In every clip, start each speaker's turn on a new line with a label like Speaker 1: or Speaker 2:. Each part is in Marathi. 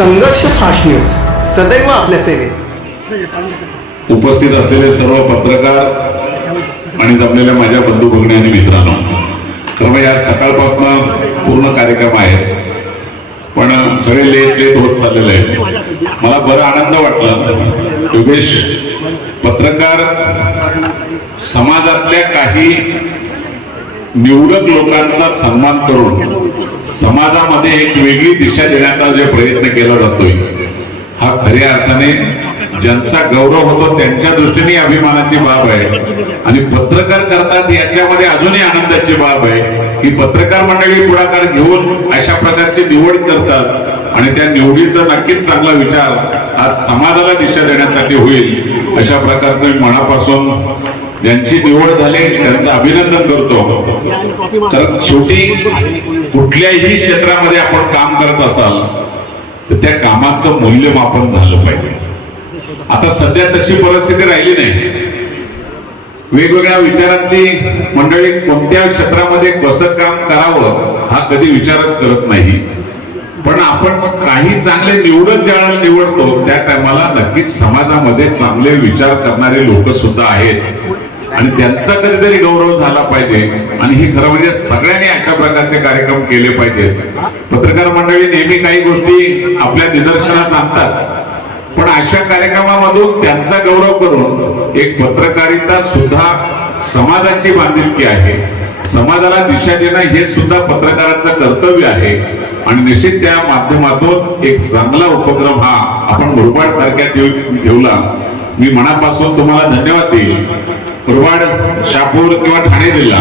Speaker 1: संघर्ष फास्ट न्यूज सदैव आपल्या सेवेत.
Speaker 2: उपस्थित असलेले सर्व पत्रकार आणि जमलेल्या माझ्या बंधू भगिनी आणि मित्रांनो खरं म्हणजे आज सकाळपासून पूर्ण कार्यक्रम आहेत. पण सगळे लेट लेट होत चाललेले आहेत. मला बरं आनंद वाटला योगेश पत्रकार समाजातल्या काही निवडक लोकांचा सन्मान करून समाजामध्ये एक वेगळी दिशा देण्याचा जे प्रयत्न केला जातोय हा खऱ्या अर्थाने ज्यांचा गौरव होतो त्यांच्या दृष्टीने अभिमानाची बाब आहे. आणि पत्रकार करतात याच्यामध्ये अजूनही आनंदाची बाब आहे की पत्रकार मंडळी पुढाकार घेऊन अशा प्रकारची निवड करतात आणि त्या निवडीचा नक्कीच चांगला विचार आज समाजाला दिशा देण्यासाठी होईल अशा प्रकारचं मनापासून ज्यांची निवड झाली त्यांचं अभिनंदन करतो. कारण शेवटी कुठल्याही क्षेत्रामध्ये आपण काम करत असाल तर त्या कामाचं मूल्यमापन झालं पाहिजे. आता सध्या तशी परिस्थिती राहिली नाही. वेगवेगळ्या विचारातली मंडळी कोणत्या क्षेत्रामध्ये कसं काम करावं हा कधी विचारच करत नाही. पण आपण काही चांगले निवडत ज्या निवडतो त्या टायमाला नक्कीच समाजामध्ये चांगले विचार करणारे लोक सुद्धा आहेत. आणि त्यांचा कधीतरी गौरव झाला पाहिजे. आणि ही खरं म्हणजे सगळ्यांनी अशा प्रकारचे कार्यक्रम केले पाहिजेत पत्रकार मंडळी नेहमी काही गोष्टी आपल्या निदर्शनास आणतात. पण अशा कार्यक्रमामधून त्यांचा गौरव करून एक पत्रकारिता सुद्धा समाजाची बांधिलकी आहे. समाजाला दिशा देणं हे सुद्धा पत्रकाराचं कर्तव्य आहे. आणि निश्चित त्या माध्यमातून एक चांगला उपक्रम हा आपण मुरबाड सारख्या ठेव- ठेवला. मी मनापासून तुम्हाला धन्यवाद देईल मुरबाड शापूर किंवा ठाणे जिल्हा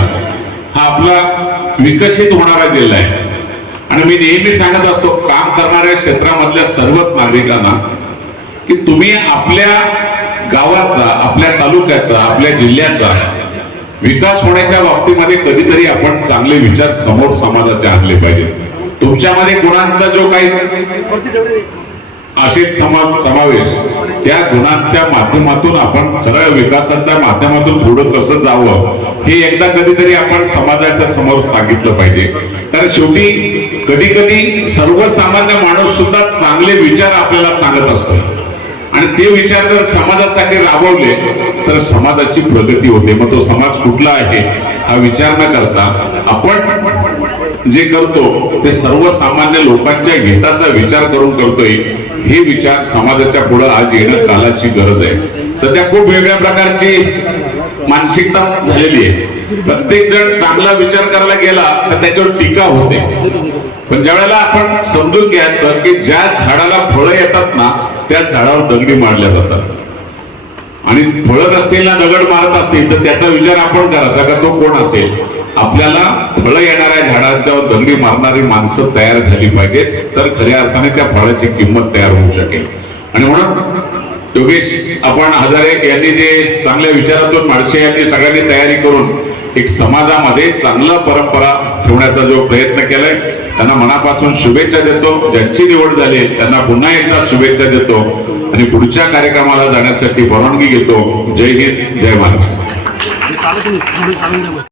Speaker 2: हा आपला विकसित होणारा जिल्हा आहे. आणि मी नेहमी सांगत असतो काम करणाऱ्या क्षेत्रामधल्या सर्वच नागरिकांना की तुम्ही आपल्या गावाचा आपल्या तालुक्याचा आपल्या जिल्ह्याचा विकास होण्याच्या बाबतीमध्ये कधीतरी आपण चांगले विचार समोर समाजाचे आणले पाहिजे तुमच्यामध्ये गुणांचा जो काही असेल समाज समावेश. त्या गुणांच्या माध्यमातून आपण खरं विकासाच्या माध्यमातून पुढं कसं जावं हे एकदा कधीतरी आपण समाजाच्या समोर सांगितलं पाहिजे. कारण शेवटी कधी कधी सर्वसामान्य माणूस सुद्धा चांगले विचार आपल्याला सांगत असतो. आणि ते विचार जर समाजासाठी राबवले तर समाजाची प्रगती होते. मग तो समाज कुठला आहे हा विचार न करता आपण जे करतो ते सर्वसामान्य लोकांच्या हिताचा विचार करून करतोय. हे विचार समाजाच्या पुढे आज येणं कालाची गरज आहे. सध्या खूप वेगळ्या प्रकारची मानसिकता झालेली आहे. प्रत्येक जण चांगला विचार करायला गेला तर त्याच्यावर टीका होते. पण ज्या वेळेला आपण समजून घ्यायचं की ज्या झाडाला फळं येतात ना त्या झाडावर दगडी मारल्या जातात. आणि फळत असतील ना दगड मारत असतील तर त्याचा विचार आपण करायचा का तो कोण असेल? आपल्याला फळं येणाऱ्या झाडांच्यावर दगडी मारणारी माणसं तयार झाली पाहिजेत. तर खऱ्या अर्थाने त्या फळाची किंमत तयार होऊ शकेल. आणि म्हणून योगेश आपण हजारे यांनी जे चांगल्या विचारातून माणसे यांनी सगळ्यांनी तयारी करून एक समाजामध्ये चांगला परंपरा ठेवण्याचा जो प्रयत्न केलाय त्यांना मनापासून शुभेच्छा देतो. ज्यांची निवड झाली त्यांना पुन्हा एकदा शुभेच्छा देतो. आणि पुढच्या कार्यक्रमाला जाण्यासाठी परवानगी घेतो. जय हिंद जय महाराष्ट्र.